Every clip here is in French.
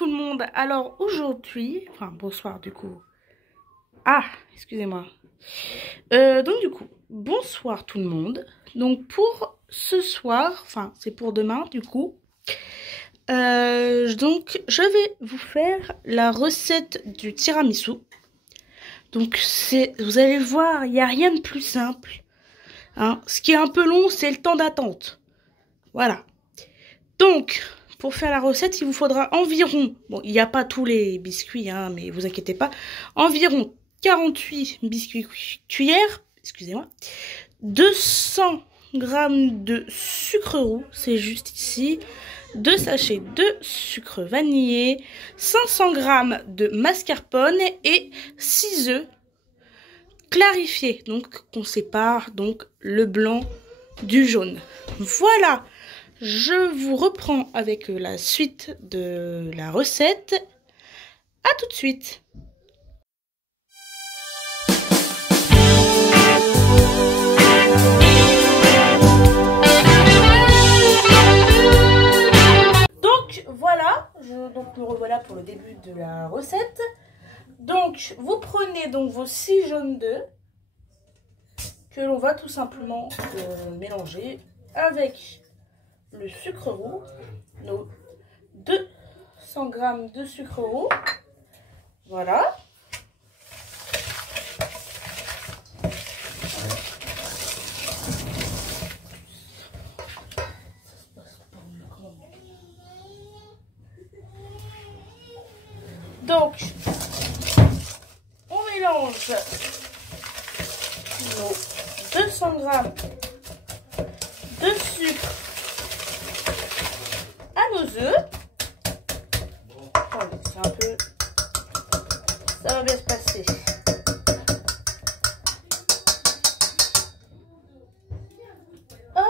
tout le monde. Alors aujourd'hui, enfin bonsoir du coup. Ah, excusez-moi. Donc du coup, bonsoir tout le monde. Donc pour ce soir, enfin c'est pour demain du coup. Donc je vais vous faire la recette du tiramisu. Donc vous allez voir, il n'y a rien de plus simple. Hein. Ce qui est un peu long, c'est le temps d'attente. Voilà. Donc, pour faire la recette, il vous faudra environ, bon, il n'y a pas tous les biscuits, hein, mais vous inquiétez pas, environ 48 biscuits cuillères, excusez-moi, 200 grammes de sucre roux, c'est juste ici, 2 sachets de sucre vanillé, 500 grammes de mascarpone et 6 œufs clarifiés, donc qu'on sépare donc le blanc du jaune. Voilà. Je vous reprends avec la suite de la recette. À tout de suite. Donc voilà, me revoilà pour le début de la recette. Donc vous prenez donc vos 6 jaunes d'œufs que l'on va tout simplement mélanger avec le sucre roux, nos 200 g de sucre roux, voilà. Donc, on mélange nos 200 g de sucre à nos œufs. Attendez, c'est un peu... Ça va bien se passer. Hop.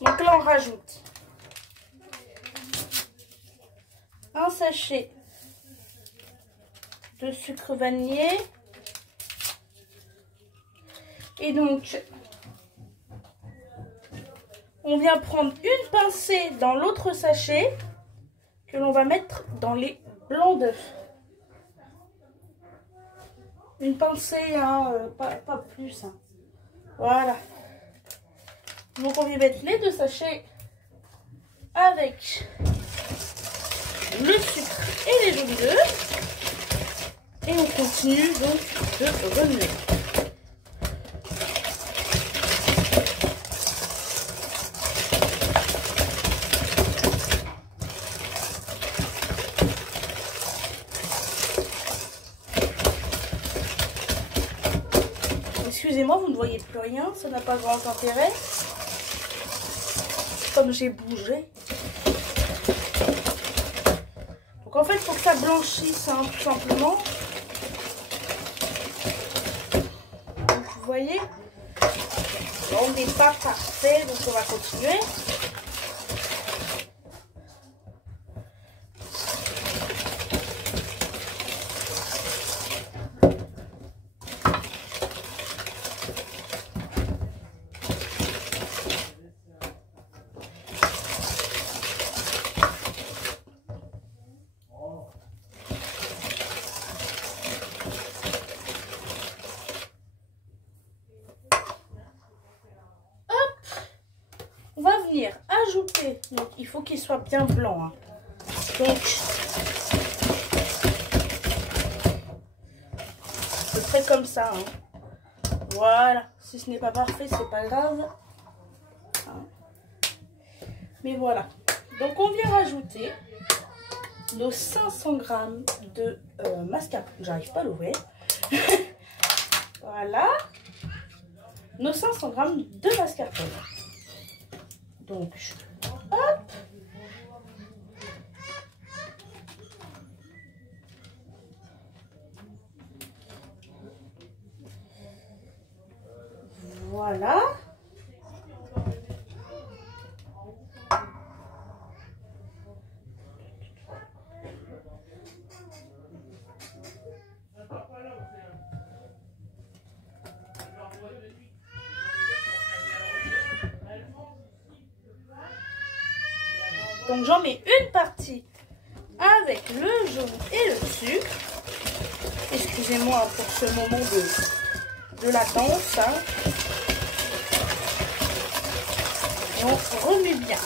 Donc là, on rajoute un sachet de sucre vanillé. Et donc, on vient prendre une pincée dans l'autre sachet que l'on va mettre dans les blancs d'œufs. Une pincée, hein, pas plus. Hein. Voilà. Donc on vient mettre les 2 sachets avec le sucre et les jaunes d'œufs. Et on continue donc de remuer. Excusez-moi, vous ne voyez plus rien, ça n'a pas grand intérêt. Comme j'ai bougé. Donc en fait, il faut que ça blanchisse, hein, tout simplement. Donc, vous voyez, on n'est pas parfait, donc on va continuer. On va venir ajouter, donc il faut qu'il soit bien blanc. Hein. Donc, à peu près comme ça. Hein. Voilà, si ce n'est pas parfait, c'est pas grave. Hein. Mais voilà. Donc on vient rajouter nos 500 g de mascarpone. J'arrive pas à l'ouvrir. Voilà. Nos 500 g de mascarpone. Donc, hop. Voilà. Donc j'en mets une partie avec le jaune et le sucre. Excusez-moi pour ce moment de latence. Hein. Et on remue bien.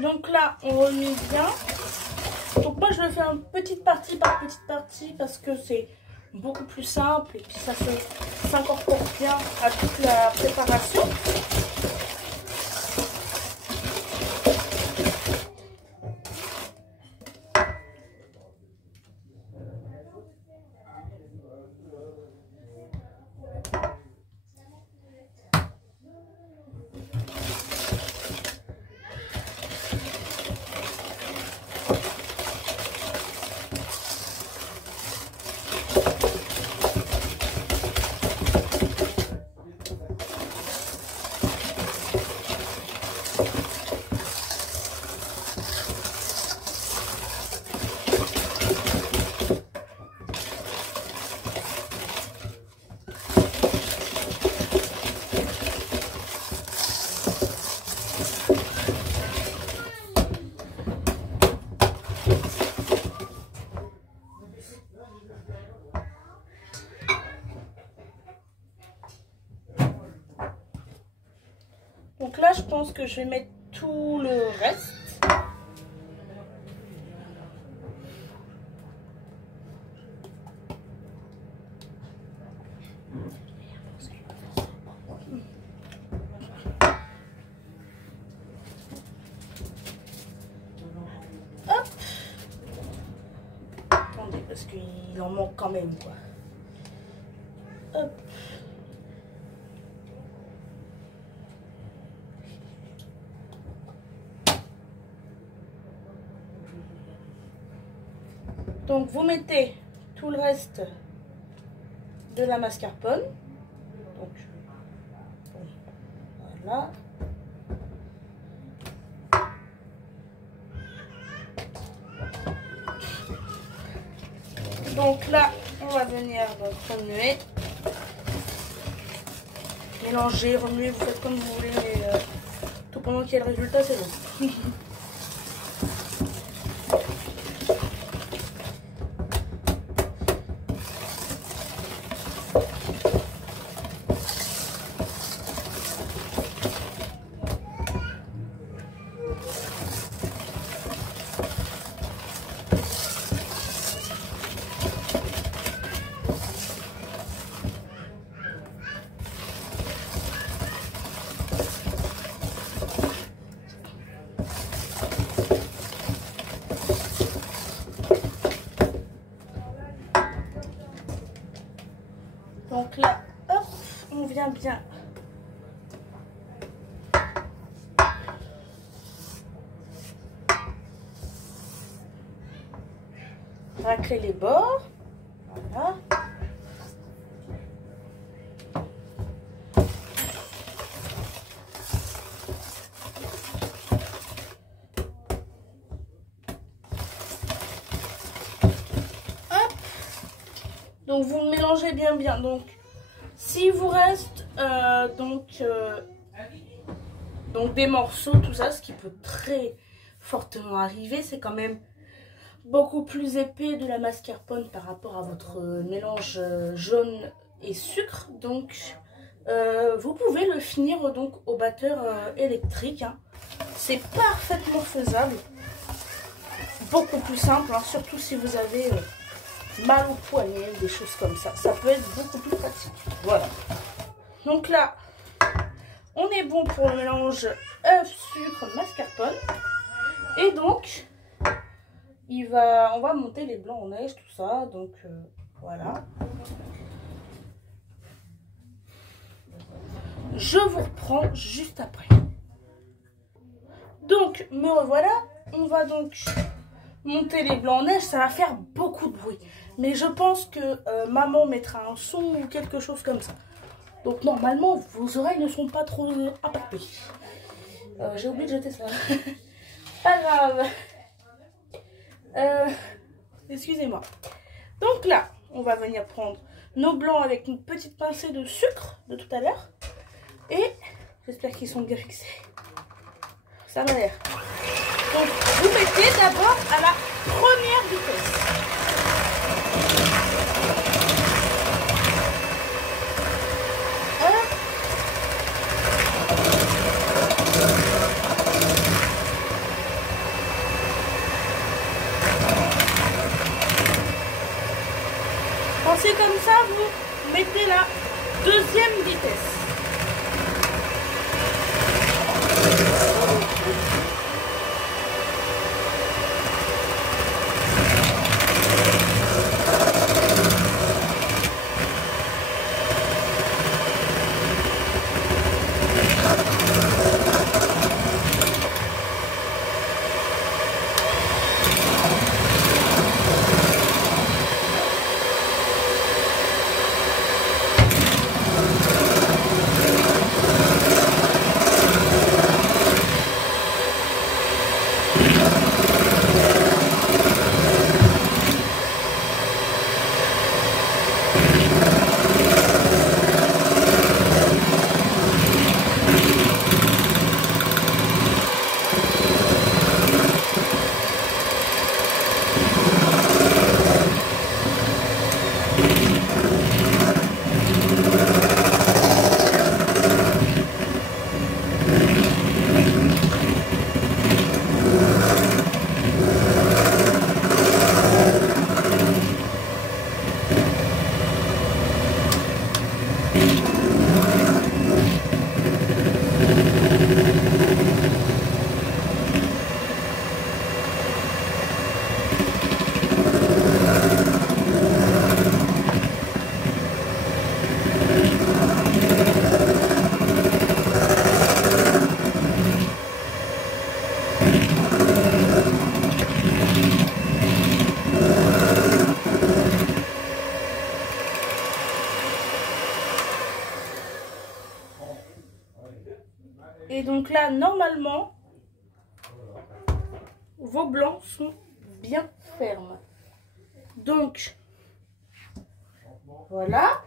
Donc là, on remue bien. Donc moi, je le fais en petite partie par petite partie parce que c'est beaucoup plus simple et puis ça s'incorpore bien à toute la préparation. Donc là, je pense que je vais mettre tout le reste. Hop. Attendez, parce qu'il en manque quand même, quoi. Hop. Donc vous mettez tout le reste de la mascarpone. Donc voilà. Donc là, on va venir remuer. Mélanger, remuer, vous faites comme vous voulez, mais tout pendant qu'il y a le résultat, c'est bon. Donc là, hop, on vient bien racler les bords. Voilà. Hop. Donc vous mélangez bien. Donc s'il vous reste donc des morceaux, tout ça, ce qui peut très fortement arriver, c'est quand même beaucoup plus épais de la mascarpone par rapport à votre mélange jaune et sucre. Donc vous pouvez le finir donc au batteur électrique. Hein. C'est parfaitement faisable. Beaucoup plus simple, hein, surtout si vous avez mal au poignet, des choses comme ça. Ça peut être beaucoup plus pratique. Voilà. Donc là, on est bon pour le mélange œuf, sucre, mascarpone. Et donc, on va monter les blancs en neige, tout ça. Donc voilà. Je vous reprends juste après. Donc me revoilà. On va donc monter les blancs en neige. Ça va faire beaucoup de bruit. Mais je pense que maman mettra un son ou quelque chose comme ça. Donc normalement vos oreilles ne sont pas trop impactées. J'ai oublié de jeter ça. Pas grave. Excusez-moi. Donc là, on va venir prendre nos blancs avec une petite pincée de sucre de tout à l'heure. Et j'espère qu'ils sont bien fixés. Ça m'a l'air. Donc vous mettez d'abord à la première vitesse. Quand c'est comme ça, vous mettez la deuxième vitesse. Et donc là, normalement, vos blancs sont bien fermes. Donc, voilà.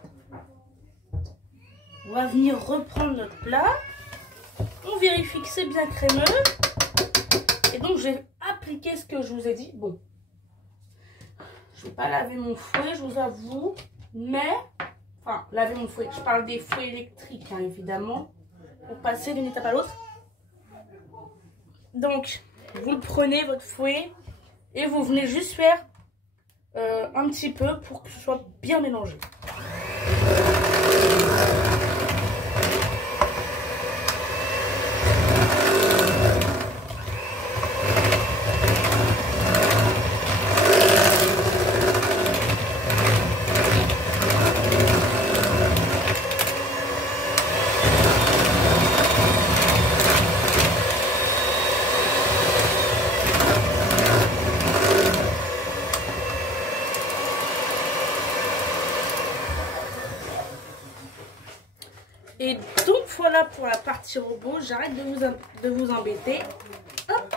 On va venir reprendre notre plat. On vérifie que c'est bien crémeux. Et donc, je vais appliquer ce que je vous ai dit. Bon, je ne vais pas laver mon fouet, je vous avoue. Mais, enfin, laver mon fouet. Je parle des fouets électriques, hein, évidemment. Pour passer d'une étape à l'autre. Donc, vous le prenez, votre fouet, et vous venez juste faire un petit peu pour que ce soit bien mélangé. Et donc voilà pour la partie robot, j'arrête de vous embêter. Hop.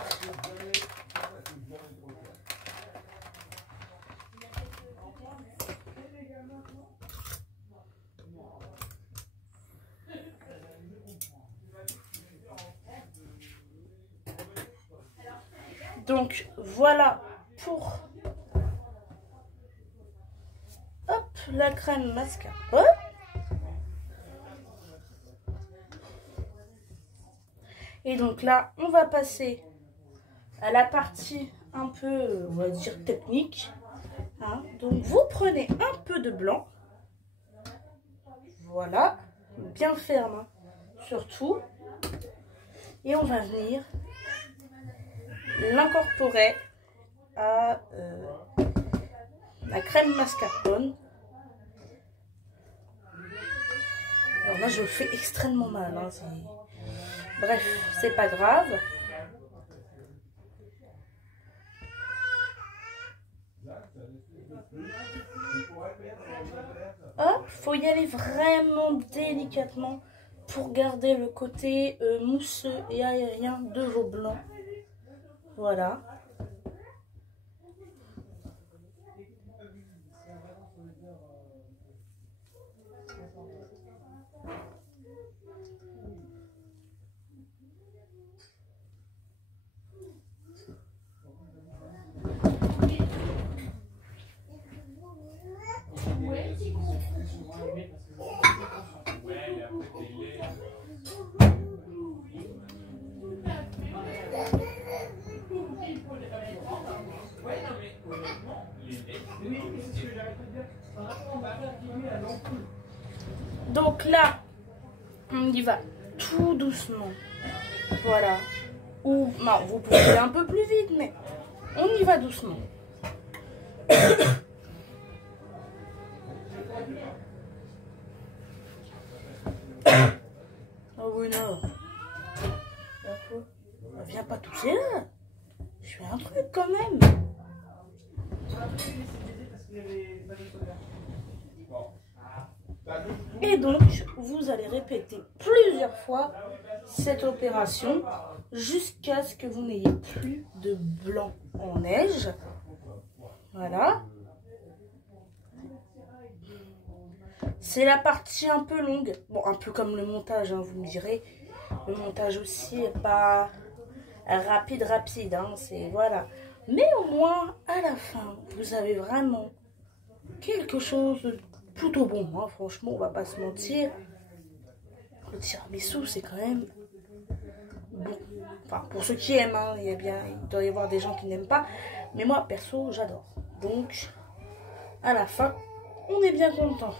Donc voilà pour la crème mascarpone. Et donc là, on va passer à la partie un peu, on va dire, technique. Hein. Donc vous prenez un peu de blanc. Voilà, bien ferme, hein, surtout. Et on va venir l'incorporer à la crème mascarpone. Alors là, je le fais extrêmement mal. Hein, bref, c'est pas grave. Hop, faut y aller vraiment délicatement pour garder le côté mousseux et aérien de vos blancs. Voilà. Donc là, on y va tout doucement. Voilà. Ou non, vous pouvez aller un peu plus vite, mais on y va doucement. Oh oui, non. Viens pas tousser là. Je fais un truc quand même. Et donc, vous allez répéter plusieurs fois cette opération jusqu'à ce que vous n'ayez plus de blanc en neige. Voilà. C'est la partie un peu longue. Bon, un peu comme le montage, hein, vous me direz. Le montage aussi n'est pas rapide, hein, c'est voilà. Mais au moins, à la fin, vous avez vraiment quelque chose de plutôt bon. Hein. Franchement, on va pas se mentir. Le tiramisu, c'est quand même bon. Enfin, pour ceux qui aiment, hein, il doit y avoir des gens qui n'aiment pas. Mais moi, perso, j'adore. Donc, à la fin, on est bien content.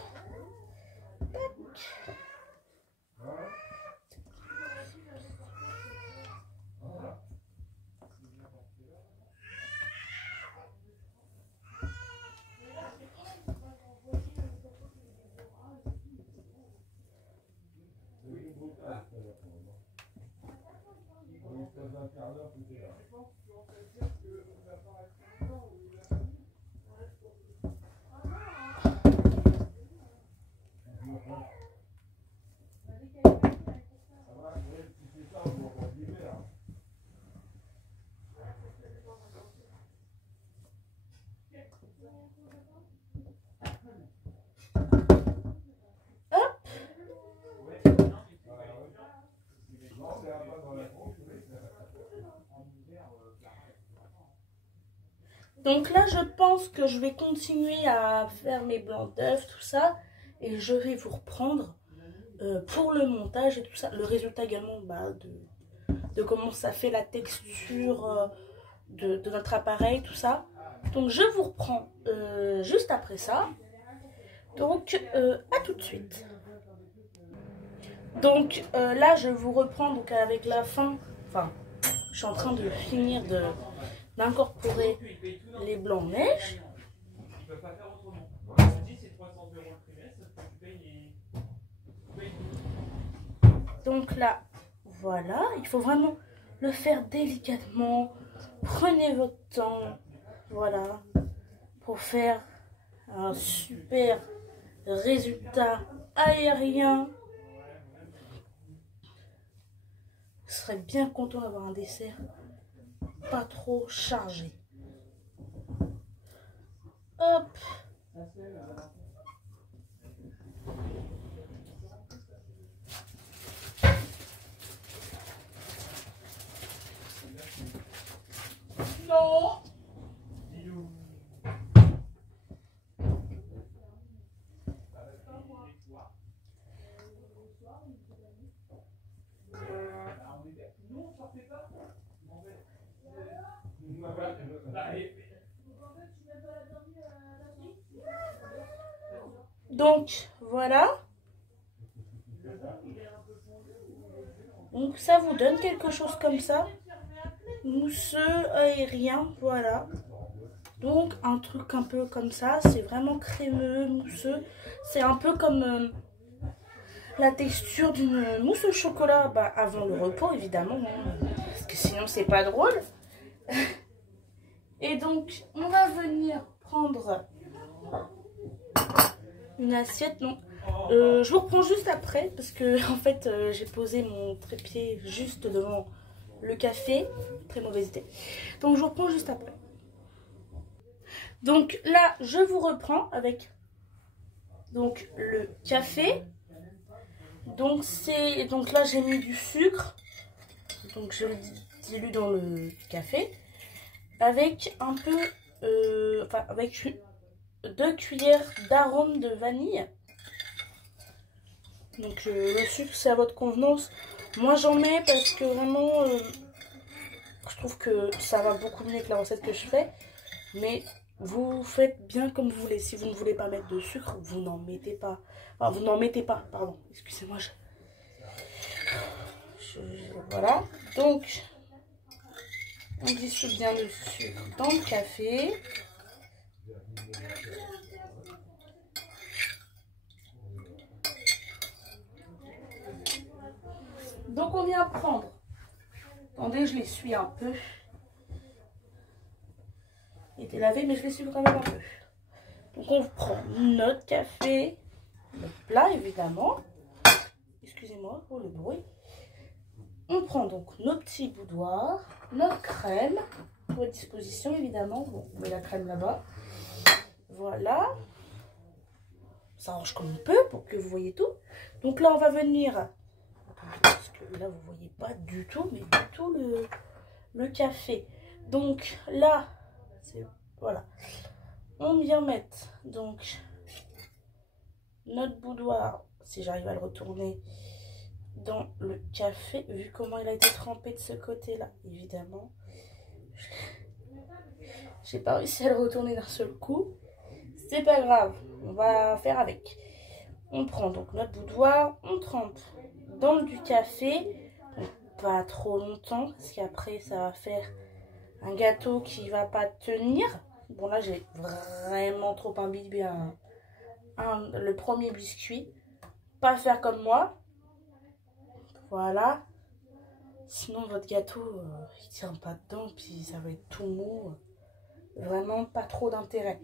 Donc là, je pense que je vais continuer à faire mes blancs d'œufs, tout ça. Et je vais vous reprendre pour le montage et tout ça. Le résultat également de comment ça fait la texture de notre appareil, tout ça. Donc je vous reprends juste après ça. Donc à tout de suite. Donc là, je vous reprends donc, avec la fin. Enfin, je suis en train de finir d'incorporer les blancs neige. Donc là, voilà, il faut vraiment le faire délicatement. Prenez votre temps, voilà, pour faire un super résultat aérien. Vous serez bien content d'avoir un dessert pas trop chargé. Hop. Non. Donc voilà. Donc ça vous donne quelque chose comme ça. Mousseux, aérien, voilà. Donc un truc un peu comme ça, c'est vraiment crémeux, mousseux. C'est un peu comme la texture d'une mousse au chocolat avant le repos évidemment, hein, parce que sinon c'est pas drôle. Et donc on va venir prendre une assiette, non. Je vous reprends juste après parce que en fait j'ai posé mon trépied juste devant le café, très mauvaise idée. Donc je vous reprends juste après. Donc là je vous reprends avec donc le café. Donc là j'ai mis du sucre, donc je le dilue dans le café avec un peu, avec 2 cuillères d'arôme de vanille. Donc le sucre c'est à votre convenance. Moi j'en mets parce que vraiment je trouve que ça va beaucoup mieux que la recette que je fais. Mais vous faites bien comme vous voulez. Si vous ne voulez pas mettre de sucre, vous n'en mettez pas. Enfin, vous n'en mettez pas, pardon. Excusez-moi. Voilà. Donc, on dissout bien le sucre dans le café. Donc, on vient prendre. Attendez, je l'essuie un peu. Il était lavé, mais je l'essuie quand même un peu. Donc, on prend notre café, notre plat évidemment. Excusez-moi pour le bruit. On prend donc nos petits boudoirs, notre crème, à votre disposition évidemment. Bon, on met la crème là-bas. Voilà. Ça range comme on peut pour que vous voyez tout. Donc là, on va venir... Parce que là, vous ne voyez pas du tout, mais du tout le café. Donc là, c'est... Voilà. On vient mettre donc notre boudoir, si j'arrive à le retourner, dans le café, vu comment il a été trempé de ce côté-là, évidemment. J'ai pas réussi à le retourner d'un seul coup. C'est pas grave, on va faire avec. On prend donc notre boudoir, on trempe dans du café, donc pas trop longtemps, parce qu'après ça va faire un gâteau qui va pas tenir. Bon là j'ai vraiment trop imbibé le premier biscuit. Pas faire comme moi. Voilà. Sinon votre gâteau il tient pas dedans, puis ça va être tout mou. Vraiment pas trop d'intérêt.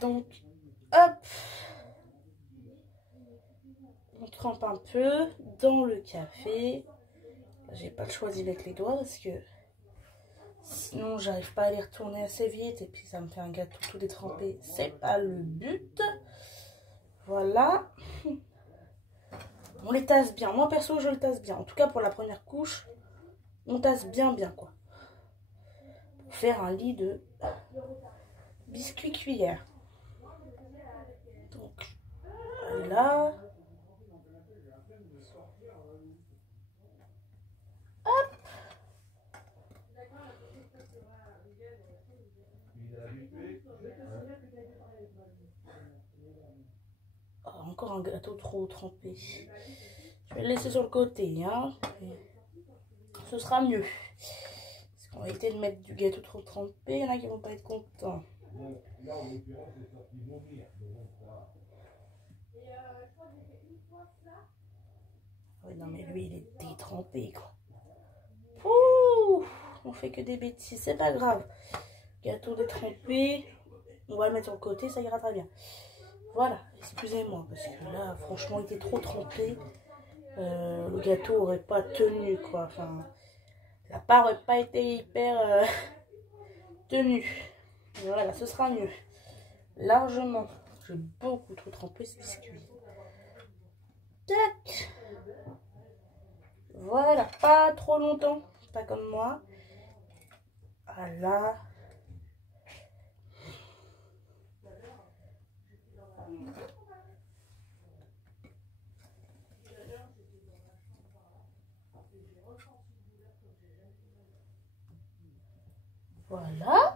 Donc hop, on trempe un peu dans le café. J'ai pas le choix d'y mettre les doigts parce que sinon j'arrive pas à les retourner assez vite et puis ça me fait un gâteau tout détrempé. C'est pas le but. Voilà. On les tasse bien. Moi perso je le tasse bien. En tout cas pour la première couche, on tasse bien quoi. Pour faire un lit de biscuit cuillère. Donc voilà. Hop. Oh, encore un gâteau trop trempé. Je vais le laisser sur le côté, hein. Ce sera mieux. Parce qu'on va éviter de mettre du gâteau trop trempé. Il y en a qui vont pas être contents. Oui, non, mais lui, il est détrempé, quoi. Ouh, on fait que des bêtises, c'est pas grave. Gâteau détrempé. On va le mettre sur le côté, ça ira très bien. Voilà, excusez-moi, parce que là, franchement, il était trop trempé. Le gâteau aurait pas tenu, quoi. Enfin, la part aurait pas été hyper tenue. Voilà, ce sera mieux. Largement. J'ai beaucoup trop trempé ce biscuit. Tac. Voilà, pas trop longtemps. Pas comme moi. Voilà. Voilà.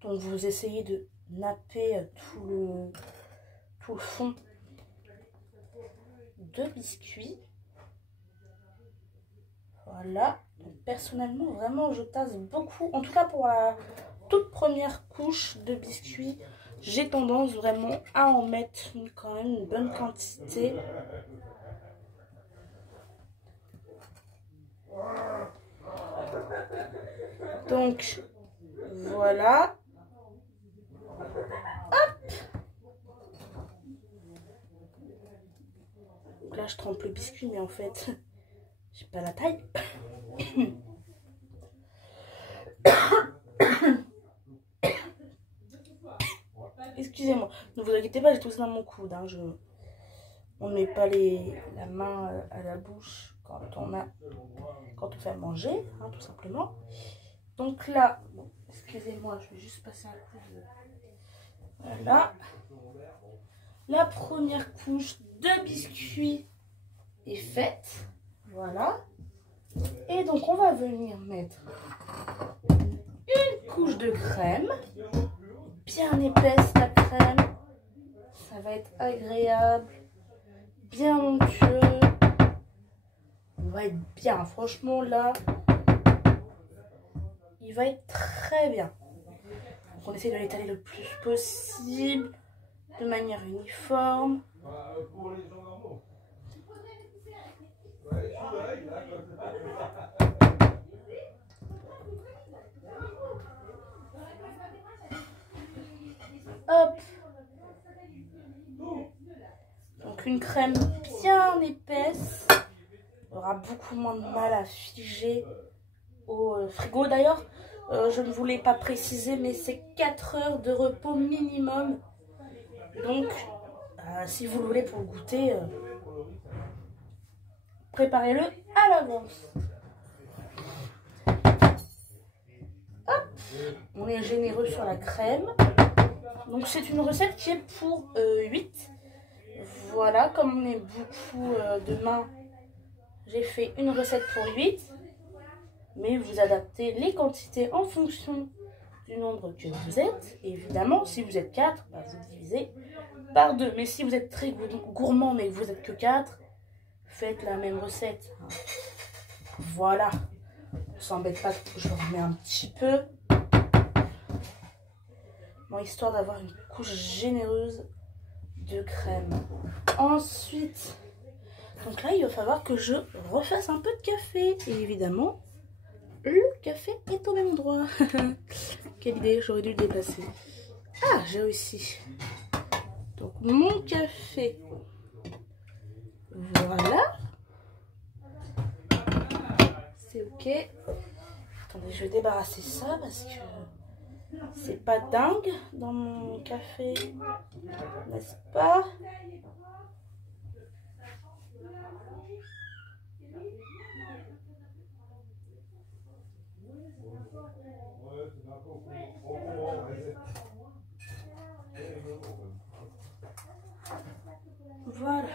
Donc vous essayez de napper tout le fond de biscuit. Voilà. Donc, personnellement, vraiment, je tasse beaucoup. En tout cas, pour la toute première couche de biscuits, j'ai tendance vraiment à en mettre quand même une bonne quantité. Donc, voilà. Hop. Donc là, je trempe le biscuit, mais en fait, j'ai pas la taille. Excusez-moi, ne vous inquiétez pas, j'ai tout ça dans mon coude. Hein. On ne met pas la main à la bouche quand on fait manger, hein, tout simplement. Donc là, bon, excusez-moi, je vais juste passer un coup de... Voilà. La première couche de biscuits est faite. Voilà. Et donc, on va venir mettre une couche de crème. Bien épaisse, la crème. Ça va être agréable. Bien onctueux. On va être bien. Franchement, là, il va être très bien. Donc, on essaie de l'étaler le plus possible, de manière uniforme. Hop. Donc une crème bien épaisse. Il aura beaucoup moins de mal à figer au frigo. D'ailleurs, je ne voulais pas préciser, mais c'est 4 heures de repos minimum. Donc, si vous le voulez pour le goûter, préparez-le à l'avance. Hop, on est généreux sur la crème. Donc c'est une recette qui est pour 8. Voilà, comme on est beaucoup demain, j'ai fait une recette pour 8. Mais vous adaptez les quantités en fonction du nombre que vous êtes. Et évidemment, si vous êtes 4, bah, vous divisez par 2. Mais si vous êtes très gourmand mais que vous n'êtes que 4, faites la même recette. Voilà. On s'embête pas, je remets un petit peu. Bon, histoire d'avoir une couche généreuse de crème. Ensuite, donc là, il va falloir que je refasse un peu de café. Et évidemment, le café est au même endroit. Quelle idée, j'aurais dû le déplacer. Ah, j'ai réussi. Donc, mon café. Voilà. C'est ok. Attendez, je vais débarrasser ça parce que c'est pas dingue dans mon café. N'est-ce pas? Voilà.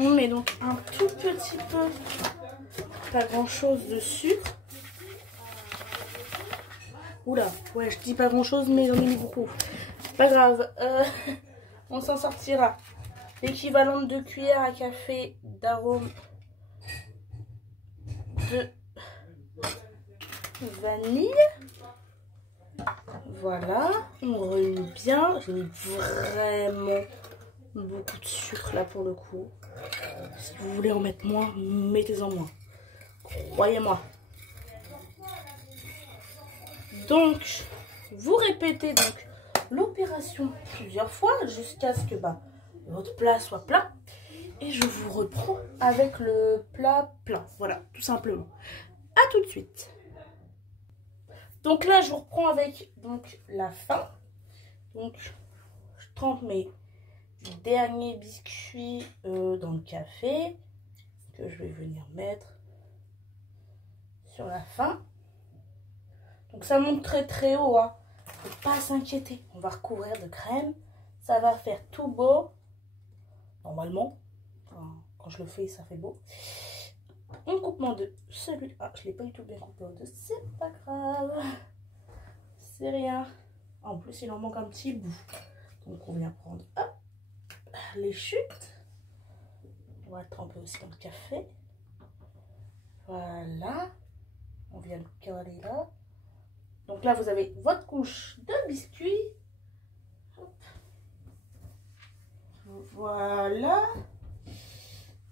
On met donc un tout petit peu, pas grand chose de sucre. Oula, ouais, je dis pas grand chose, mais j'en ai mis beaucoup. Pas grave, on s'en sortira. L'équivalent de 2 cuillères à café d'arôme de vanille. Voilà, on relie bien. J'ai mis vraiment beaucoup de sucre là pour le coup. Si vous voulez en mettre moins, mettez-en moins. Croyez-moi. Donc, vous répétez donc l'opération plusieurs fois jusqu'à ce que votre plat soit plat. Et je vous reprends avec le plat plein. Voilà, tout simplement. À tout de suite. Donc là, je vous reprends avec la fin. Donc, je trempe mes derniers biscuits dans le café que je vais venir mettre sur la fin. Donc ça monte très très haut, hein. Faut pas s'inquiéter. On va recouvrir de crème. Ça va faire tout beau. Normalement. Enfin, quand je le fais, ça fait beau. On coupe en deux. Celui-là, ah, je ne l'ai pas du tout bien coupé en deux. C'est pas grave. C'est rien. En plus, il en manque un petit bout. Donc, on vient prendre hop, les chutes. On va le tremper aussi dans le café. Voilà. On vient le caler là. Donc là, vous avez votre couche de biscuits. Hop. Voilà.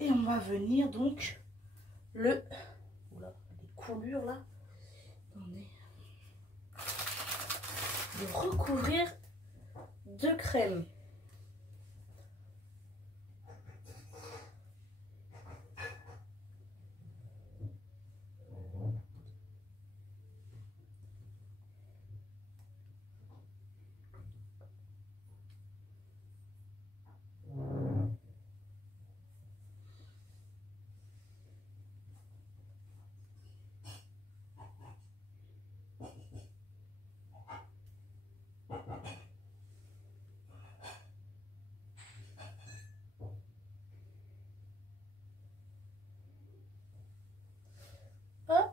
Et on va venir donc les coulures là. Attendez. Le recouvrir de crème. Hop.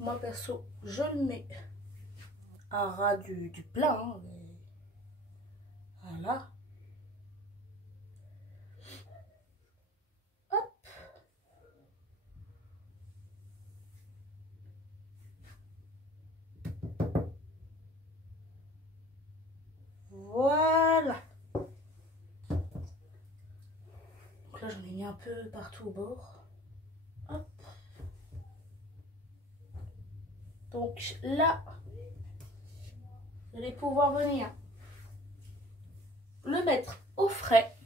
Moi perso, je le mets à ras du plat. Hein, mais... Voilà. Hop. Voilà. Donc là, j'en ai mis un peu partout au bord. Hop. Donc là, vous allez pouvoir venir le mettre au frais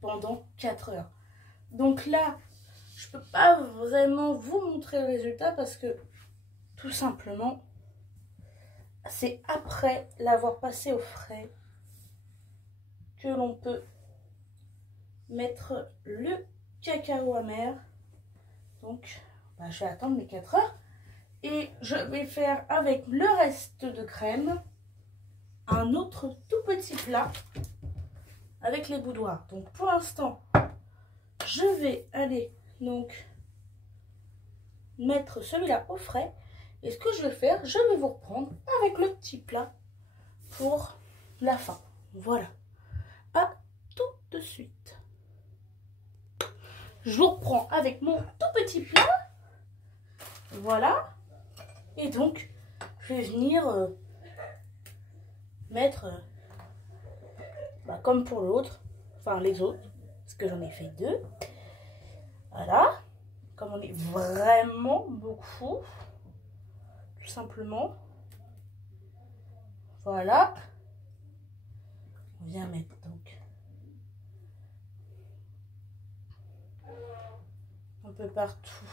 pendant 4 heures. Donc là, je peux pas vraiment vous montrer le résultat parce que tout simplement, c'est après l'avoir passé au frais que l'on peut mettre le cacao amer. Donc, bah, je vais attendre mes 4 heures. Et je vais faire avec le reste de crème un autre tout petit plat avec les boudoirs. Donc pour l'instant, je vais aller donc mettre celui-là au frais. Et ce que je vais faire, je vais vous reprendre avec le petit plat pour la fin. Voilà. À tout de suite. Je vous reprends avec mon tout petit plat. Voilà. Et donc, je vais venir mettre, comme pour l'autre, enfin les autres, parce que j'en ai fait 2. Voilà. Comme on est vraiment beaucoup, tout simplement. Voilà. On vient mettre donc un peu partout.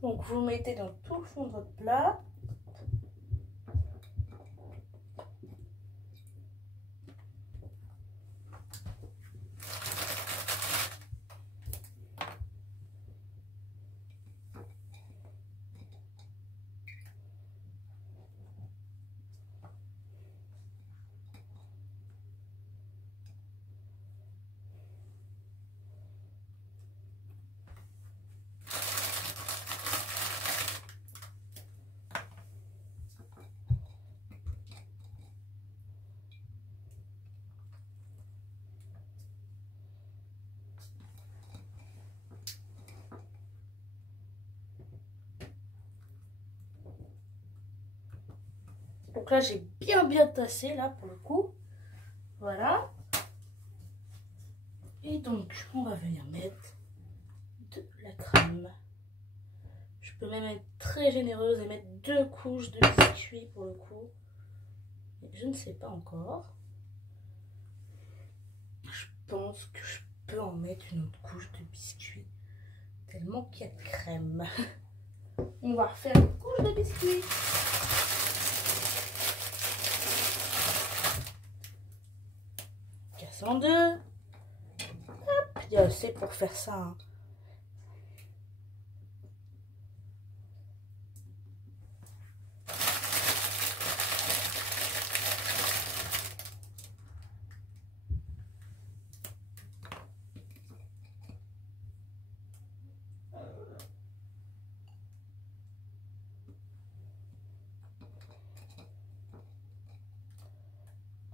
Donc vous mettez dans tout le fond de votre plat. Donc là, j'ai bien tassé, là, pour le coup. Voilà. Et donc, on va venir mettre de la crème. Je peux même être très généreuse et mettre 2 couches de biscuits pour le coup. Mais je ne sais pas encore. Je pense que je peux en mettre une autre couche de biscuits. Tellement qu'il y a de crème. On va refaire une couche de biscuits. Casser en deux. Hop, il y a assez pour faire ça. Hein.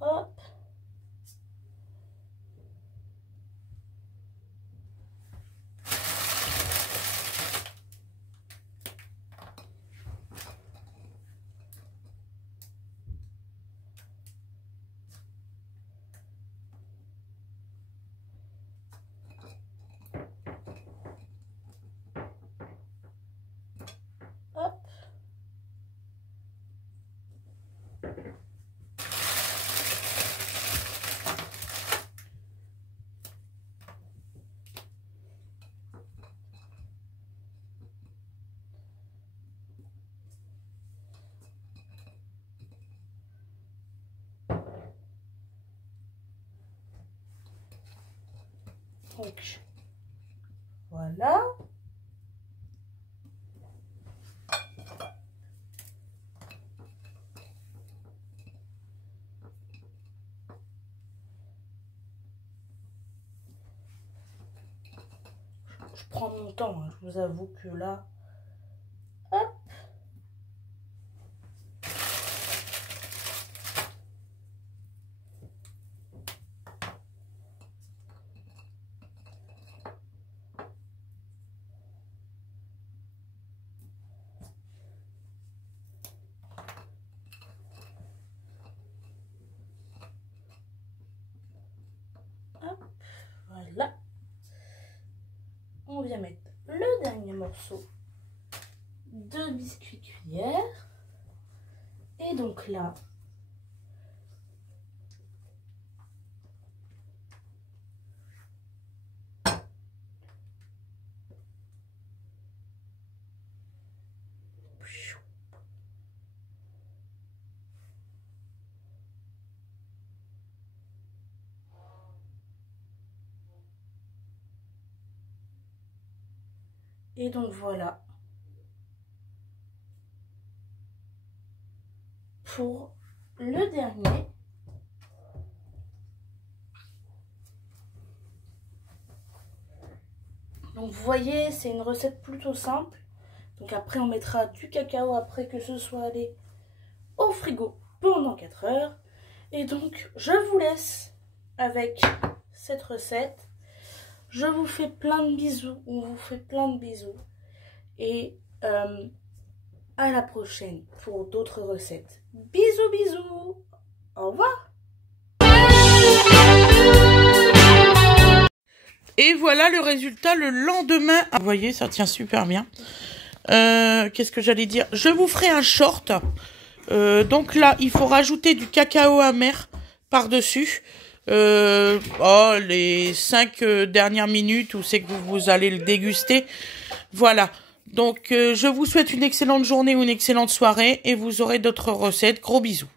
Hop. Hop. Donc, voilà. Je prends mon temps, hein. Je vous avoue que là, hop. Hop, voilà. On vient mettre le dernier morceau de biscuit cuillère. Et donc là, et donc voilà pour le dernier. Donc vous voyez, c'est une recette plutôt simple. Donc après on mettra du cacao après que ce soit allé au frigo pendant 4 heures. Et donc je vous laisse avec cette recette. Je vous fais plein de bisous, on vous fait plein de bisous. Et à la prochaine pour d'autres recettes. Bisous bisous. Au revoir. Et voilà le résultat le lendemain. Vous voyez, ça tient super bien. Qu'est-ce que j'allais dire? Je vous ferai un short. Donc là, il faut rajouter du cacao amer par-dessus. Les 5 dernières minutes où c'est que vous allez le déguster. Voilà. Donc, je vous souhaite une excellente journée ou une excellente soirée. Et vous aurez d'autres recettes. Gros bisous.